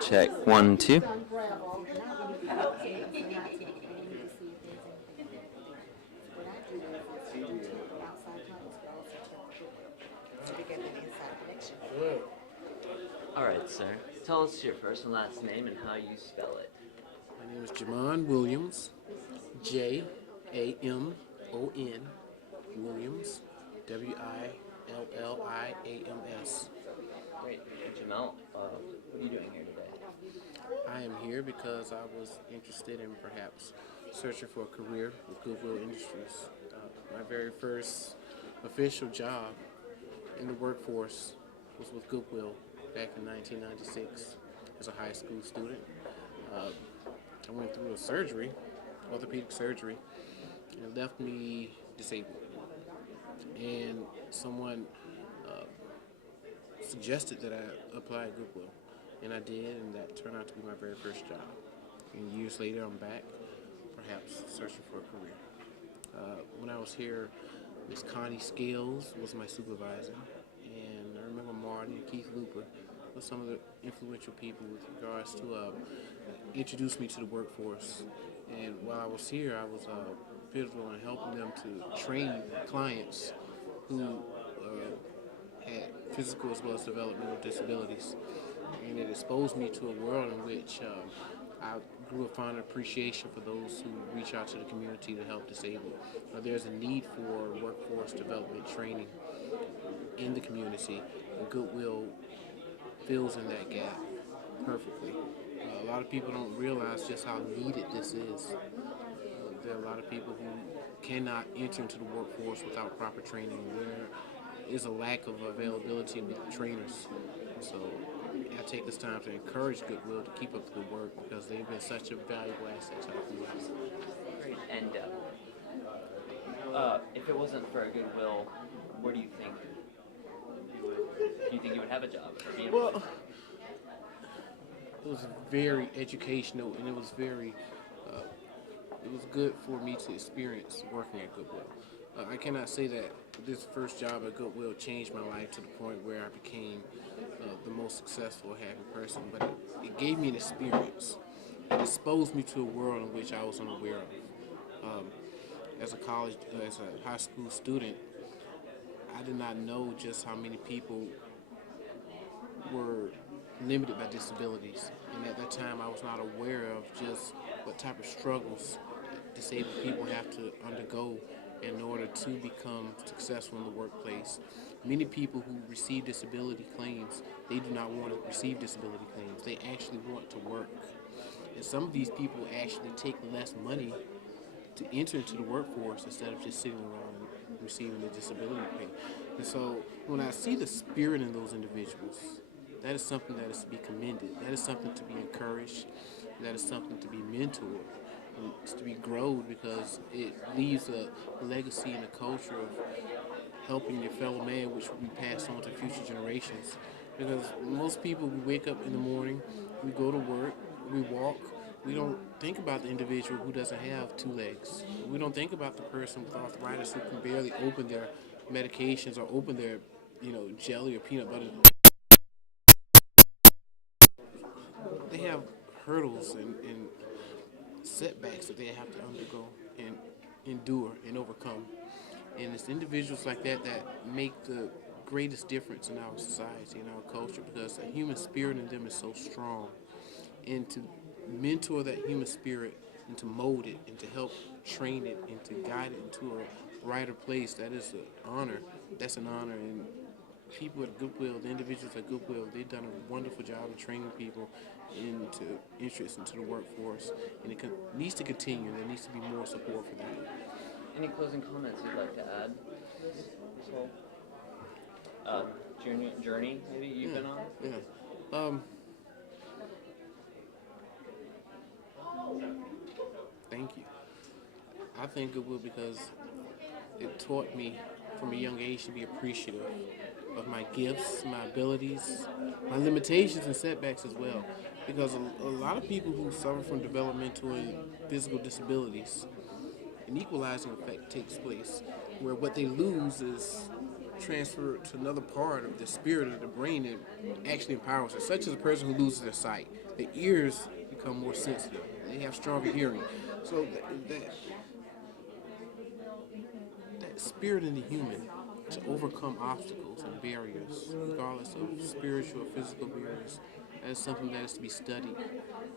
Check 1, 2. All right, sir. Tell us your first and last name and how you spell it. My name is Jamon Williams, Jamon Williams, Williams. Great. And Jamel, what are you doing here today? I am here because I was interested in perhaps searching for a career with Goodwill Industries. My very first official job in the workforce was with Goodwill back in 1996 as a high school student. I went through a surgery, orthopedic surgery, and it left me disabled. And someone suggested that I apply at Goodwill, and I did, and that turned out to be my very first job. And years later, I'm back, perhaps searching for a career. When I was here, Miss Connie Scales was my supervisor, and I remember Marty and Keith Looper were some of the influential people with regards to introduce me to the workforce. And while I was here, I was pivotal in helping them to train clients who had physical as well as developmental disabilities. And it exposed me to a world in which I grew a fond appreciation for those who reach out to the community to help disabled. There's a need for workforce development training in the community, and Goodwill fills in that gap perfectly. A lot of people don't realize just how needed this is. There are a lot of people who cannot enter into the workforce without proper training. There is a lack of availability with trainers. So I take this time to encourage Goodwill to keep up the good work because they've been such a valuable asset to our community. Great. And if it wasn't for Goodwill, where do you think? Do you think you would have a job? Well, it was very educational, and it was good for me to experience working at Goodwill. I cannot say that this first job at Goodwill changed my life to the point where I became the most successful, happy person, but it gave me an experience. It exposed me to a world in which I was unaware of. As a high school student, I did not know just how many people were limited by disabilities. And at that time, I was not aware of just what type of struggles disabled people have to undergo in order to become successful in the workplace. Many people who receive disability claims, they do not want to receive disability claims. They actually want to work. And some of these people actually take less money to enter into the workforce instead of just sitting around and receiving the disability pay. And so when I see the spirit in those individuals, that is something that is to be commended. That is something to be encouraged. That is something to be mentored. And it's to be grown because it leaves a legacy and a culture of helping your fellow man, which will be passed on to future generations. Because most people, we wake up in the morning, we go to work, we walk, we don't think about the individual who doesn't have two legs. We don't think about the person with arthritis who can barely open their medications or open their, jelly or peanut butter. They have hurdles and setbacks that they have to undergo and endure and overcome. And it's individuals like that that make the greatest difference in our society and our culture because the human spirit in them is so strong. And to mentor that human spirit and to mold it and to help train it and to guide it into a brighter place, that is an honor. That's an honor. And people at Goodwill, the individuals at Goodwill, they've done a wonderful job of training people into interest into the workforce. And it needs to continue. There needs to be more support for that. Any closing comments you'd like to add? This whole journey maybe you've been on? Yeah. Thank you. I think Goodwill because it taught me from a young age to be appreciative of my gifts, my abilities, my limitations and setbacks as well. Because a lot of people who suffer from developmental and physical disabilities, an equalizing effect takes place, where what they lose is transfer to another part of the spirit of the brain that actually empowers us, such as a person who loses their sight. The ears become more sensitive. They have stronger hearing. So that spirit in the human to overcome obstacles and barriers, regardless of spiritual or physical barriers, that is something that is to be studied.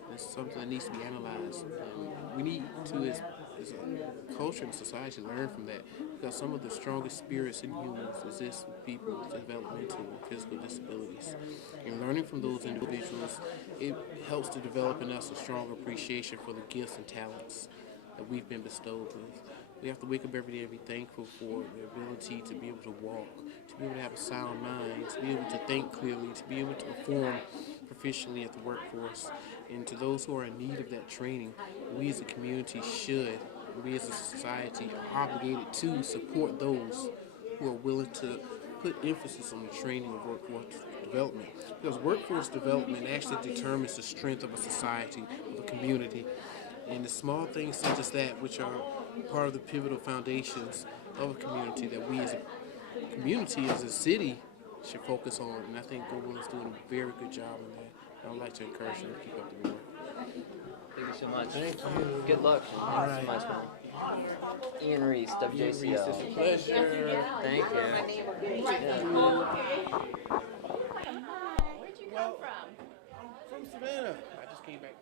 That's something that needs to be analyzed. And we need to, as a culture and society, learn from that, because some of the strongest spirits in humans exist with people with developmental and physical disabilities. And learning from those individuals, it helps to develop in us a strong appreciation for the gifts and talents that we've been bestowed with. We have to wake up every day and be thankful for the ability to be able to walk, to be able to have a sound mind, to be able to think clearly, to be able to perform proficiently at the workforce. And to those who are in need of that training, we as a community should, we as a society are obligated to support those who are willing to put emphasis on the training of workforce development. Because workforce development actually determines the strength of a society, of a community. And the small things such as that, which are part of the pivotal foundations of a community, that we as a community, as a city, should focus on. And I think goodwill is doing a very good job in that. I would like to encourage them to keep up the good work. Thank you so much. Thank you. Good luck. All Thanks right. so much, man. Ian Reese, WJCO. It's a pleasure. Thank you. Where'd you come from? From Savannah. I just came back